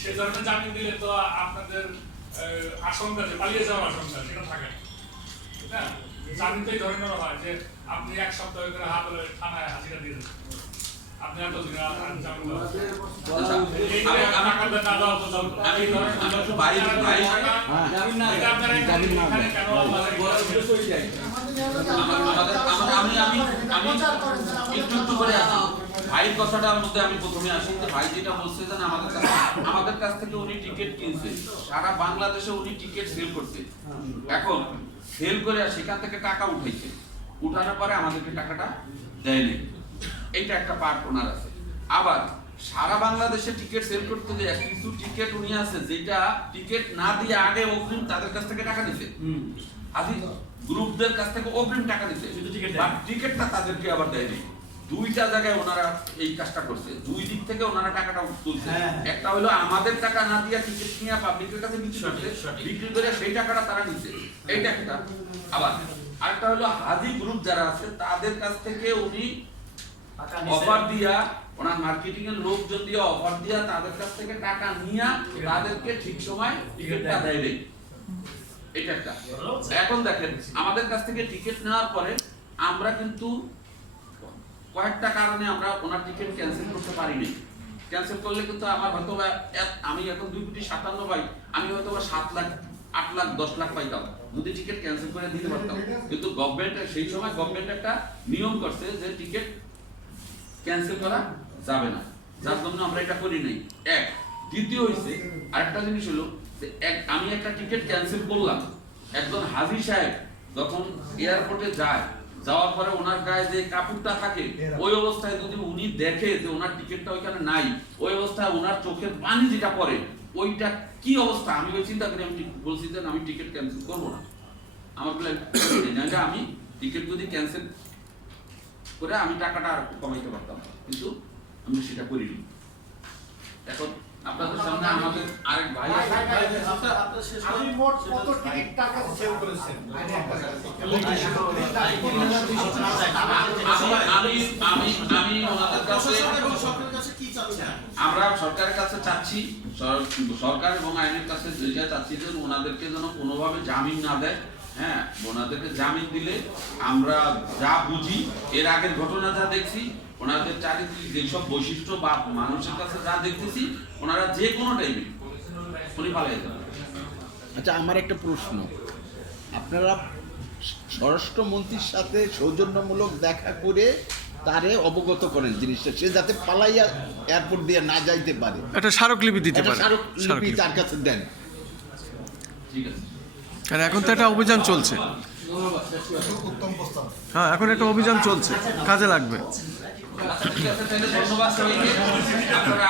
সে ধরনের জামিন দিলে তো আপনাদের আশঙ্কা যে পালিয়ে যাওয়ার আশঙ্কা সেটা থাকে না। জামিন তো এই ধরনের হয় যে আপনি এক সপ্তাহ করে হাত ধরে থানায় হাজিরা দিয়ে দেন, আপনি এত দিন জামিন ভাইয়ের কথাটার মধ্যে আমি প্রথমে আসি। ভাই যেটা বলছে যে আমাদের কাছ থেকে উনি টিকিট কিনছে, সারা বাংলাদেশে উনি টিকিট সেল করছে। এখন সেল করে সেখান থেকে টাকা উঠাইছে, উঠানোর পরে আমাদেরকে টাকাটা দেয়নি। এইটা একটা পার্ট ওনার আছে। আবার সারা বাংলাদেশে টিকিট সেল করতে দেয় কিছু টিকিট উনি আছে যেটা টিকিট না দিয়ে আগে অগ্রিম তাদের কাছ থেকে টাকা নিছে, আদি গ্রুপদের কাছ থেকে অগ্রিম টাকা নিছে, টিকিটটা তাদেরকে আবার দেয়নি। দুইটা জায়গায় ওনারা এই কাজটা করছে, দুই দিক থেকে ওনারা টাকাটা তুলছে। একটা হলো আমাদের টাকা না দিয়ে টিকিট নিয়ে পাবলিকের কাছে বিক্রি করছে, বিক্রি করে সেই টাকাটা তারা নিচ্ছে, এইটা একটা। আবার আরেকটা হলো হাজি গ্রুপ যারা আছে তাদের কাছ থেকে উনি অফার দিয়া, ওনার মার্কেটিং এর লোকজন দিয়ে অফার দিয়া তাদের কাছ থেকে টাকা নিয়ে তাদেরকে ঠিক সময় টিকিটটা দেয় দেয়। এটা একটা। এখন দেখেন আমাদের কাছ থেকে টিকিট নেওয়ার পরে আমরা কিন্তু কয়েকটা কারণে আমরা ওনার টিকিট ক্যান্সেল করতে পারিনি। ক্যান্সেল করলে কিন্তু আমার হয়তো আমি এখন 2,57,000 পাই, আমি হয়তো 7 লাখ 8 লাখ 10 লাখ পাইতাম যদি টিকিট ক্যান্সেল করে দিতে পারতাম। কিন্তু গভর্নমেন্ট সেই সময় গভর্নমেন্ট একটা নিয়ম করছে যে টিকিট ক্যান্সেল করা যাবে না, যার জন্য আমরা এটা করি নাই। এক। দ্বিতীয় হইছে আরেকটা জিনিস হলো যে আমি একটা টিকিট ক্যান্সেল করলাম, একজন হাজী সাহেব যখন এয়ারপোর্টে যায়, যাওয়ার পরে ওনার গায়ে যে কাপড়টা থাকে ওই অবস্থায় যদি উনি দেখে যে ওনার টিকিটটা ওইখানে নাই, ওই অবস্থায় ওনার চোখের পানি যেটা পড়ে ওইটা কি অবস্থা, আমি ওই চিন্তা করি, আমি বলছি যে আমি টিকিট ক্যান্সেল করবো না। আমার প্ল্যান আমি টিকিট যদি ক্যান্সেল করে আমি টাকাটা আর কমাইতে পারতাম, কিন্তু আমি সেটা করিনি। এখন আপনাদের সামনে আমাদের আরেক ভাই আছে, আপনি মোট কত টিকিট টাকা সেল করেছেন? আমি ওনাদের কাছে আমরা সরকারের কাছে চাচ্ছি, সরকার এবং আইনের কাছে যেটা চাচ্ছি যে ওনাদেরকে যেন কোনোভাবে জামিন না দেয়। হ্যাঁ, ওনাদেরকে জামিন দিলে আমরা যা বুঝি, এর আগের ঘটনা যা দেখছি, ওনাদের চারিত্রিক যেসব বৈশিষ্ট্য বা মানুষের কাছে যা দেখতেছি, ওনারা যে কোনো টাইমে উনি পালিয়ে যাবেন। আচ্ছা, আমার একটা প্রশ্ন, আপনারা স্বরাষ্ট্রমন্ত্রীর সাথে সৌজন্যমূলক দেখা করে তারে অবগত করেন জিনিসটা, সে যাতে পালাইয়া এয়ারপোর্ট দিয়ে না যাইতে পারে, একটা স্মারকলিপি দিতে পারে, স্মারকলিপি তার কাছে দেন। ঠিক আছে, কারণ এখন তো একটা অভিযান চলছে। হ্যাঁ, এখন একটা অভিযান চলছে, কাজে লাগবে। ঠিক আছে, তাহলে ধন্যবাদ সবাইকে। আপনারা